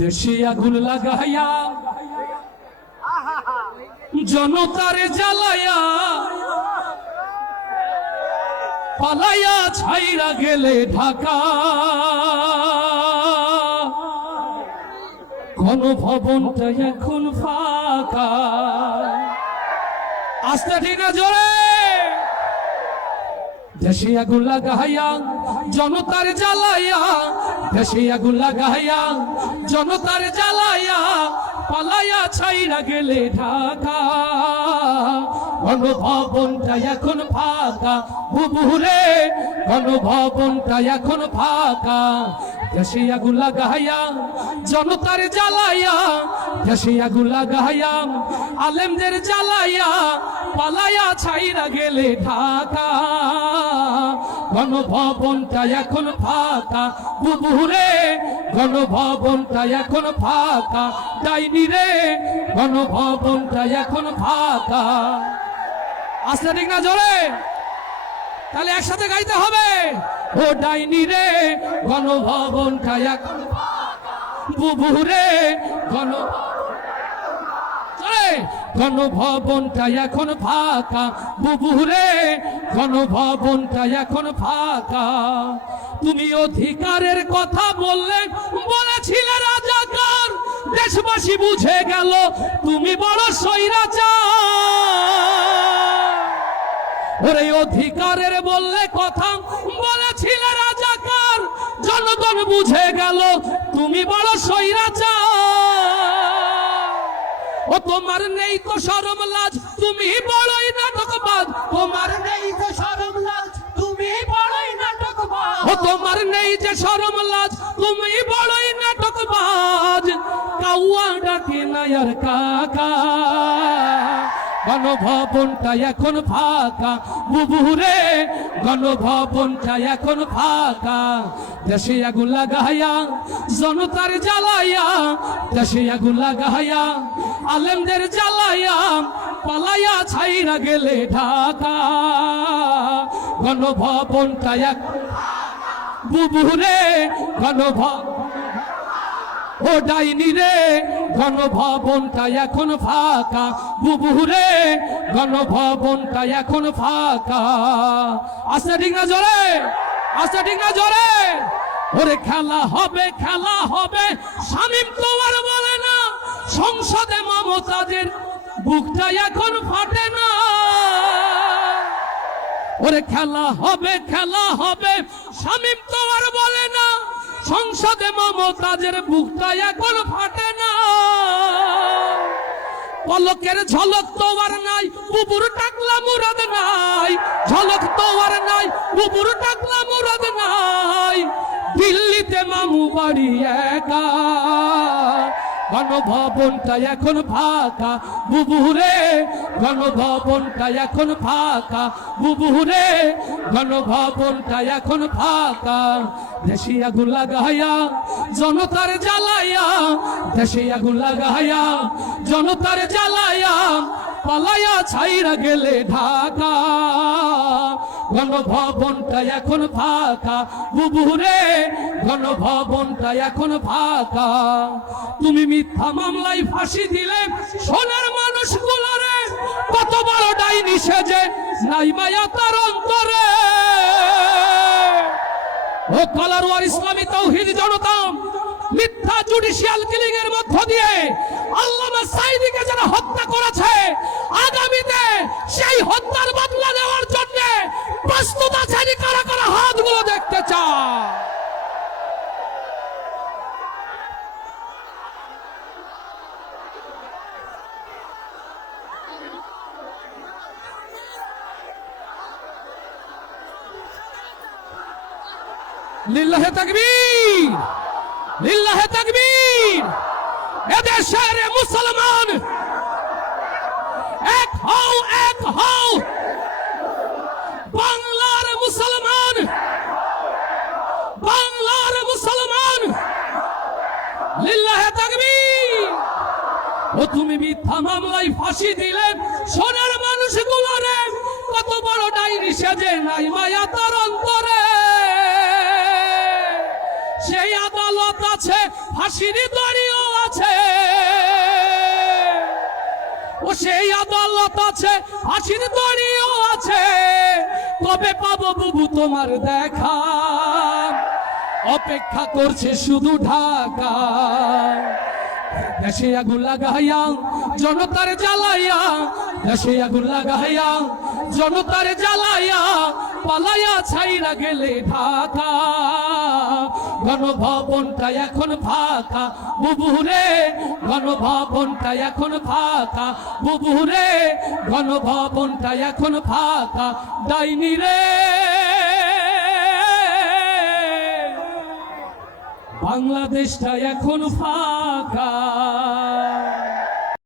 দেশে আগুন লাগাইয়া জনতারে জ্বালাইয়া পালাইয়া ছাইরা গেলে ঢাকা গণভবনটা এখন ফাঁকা। আস্তে ঠিক না জোরে। দেশে আগুন লাগাইয়া জনতার জ্বালাইয়া, দেশে আগুন লাগাইয়া জনতার জ্বালাইয়া পালাইয়া ছাইরা গেলে ঢাকা গণভবনটা এখন ফাঁকা। বুবুরে গণভবনটা এখন ফাঁকা। দেশে আগুন লাগাইয়া জনতার জ্বালাইয়া, দেশে আগুন লাগাইয়া আলেমদের জ্বালাইয়া পালাইয়া ছাইরা গেলে ঢাকা গণভবনটা এখন ফাঁকা। বুবুরে গণভবনটা এখন ফাঁকা। ডাইনি রে গণভবনটা এখন ফাঁকা। আসলে ঠিক না জোরে? তাহলে একসাথে গাইতে হবে। ও ডাইনি রে গণভবনটা এখন ফাঁকা। বুবুরে গণভবনটা এখন ফাঁকা। বুবুরে গণভবনটা এখন ফাঁকা। তুমি অধিকারের কথা বলেছিলে রাজাকার, দেশবাসী বুঝে গেল তুমি বড় স্বৈরাচার। ওরে অধিকারের কথা বলেছিলে রাজাকার, জনগণ বুঝে গেল তুমি বড় স্বৈরাচার। ও তোমার নেই তো শরম লাজ, তুমি বড়ই নাটকবাজ। তোমার নেই তো শরম লাজ, তুমি বড়ই নাটকবাজ। ও তোমার নেই যে শরম লাজ, তুমি বড়ই নাটকবাজ। কাউয়া ডাকে না আর কাকা গণভবনটা এখন ফাঁকা। বুবুরে গণভবনটা এখন ফাঁকা। দেশে আগুন লাগাইয়া জনতার জ্বালাইয়া, দেশে আগুন লাগাইয়া আলেমদের জ্বালাইয়া পালাইয়া ছাইরা গেলে ঢাকা গণভবনটা এখন বুবুরে গণভবন। ও ডাইনি রে গণভবনটা এখন ফাঁকা। বুবুরে গণভবনটা এখন ফাঁকা। আস্তে ঠিক না জোরে? আস্তে ঠিক না জোরে? ওরে খেলা হবে, খেলা হবে শামীম তো আর বলে না। সংসদে মমতাজের বুকটা এখন ফাটে না। ওরে খেলা হবে, খেলা হবে শামীম তো আর বলে না। সংসদে মমতাজের বুকটা এখন ফাটে না। পলকের ঝলক তো আর নাই, বুবুর টাকলা মুরাদ নাই। ঝলক তো আর নাই, বুবুর টাকলা মুরাদ নাই। দিল্লিতে মামু বাড়ি একা গণভবনটা এখন ফাঁকা। বুবুরে গণভবনটা এখন ফাঁকা। বুবুরে গণভবনটা এখন ফাঁকা। দেশে আগুন লাগাইয়া জনতার জ্বালাইয়া, দেশে আগুন লাগাইয়া জনতার জ্বালাইয়া পালাইয়া ছাইরা গেলে ঢাকা গণভবনটা এখন ফাঁকা। বুবুরে গণভবনটা এখন ফাঁকা। তুমি মিথ্যা মামলায় ফাঁসি দিলে সোনার মানুষগুলোরে, কত বড় ডাইনি সেজে নাই মায়া তার অন্তরে। ও কালারওয়ার ইসলামী তাওহীদি জনতা মিথ্যা জুডিশিয়াল কিলিং এর মধ্য দিয়ে আল্লামা সাঈদীকে যারা হত্যা করেছে, আগামীতে সেই হত্যার বদলা নেওয়ার জন্য প্রস্তুত আছেন কারা কারা? হাতগুলো দেখতে চায়। লিল্লাহে তাকবীর, লিল্লাহে তাকবীর। এদেশের মুসলমান এক হও, এক হও। বাংলার মুসলমান, বাংলার মুসলমান। লিল্লাহে তাকবীর। ও তুমি মিথ্যা মামলায় ফাঁসি দিলে সোনার মানুষগুলোরে, কত বড় ডাইনি সেজে নাই মায়া তার অন্তরে। সেই আদালত আছে ফাঁসির দড়ি আছে, ও সেই আদালত আছে, হাসির দড়িও আছে, কবে পাবো বুবু তোমার দেখা, অপেক্ষা করছে শুধু ঢাকা। দেশে আগুন লাগাইয়া জনতার জ্বালাইয়া, দেশে আগুন লাগাইয়া জনতার জ্বালাইয়া, পালাইয়া ছাইরা গেলে ঢাকা। গণভবনটা এখন ফাঁকা বুবুরে, গণভবনটা এখন ফাঁকা বুবুরে, গণভবনটা এখন ফাঁকা। ডাইনি রে বাংলাদেশটা এখন ফাঁকা।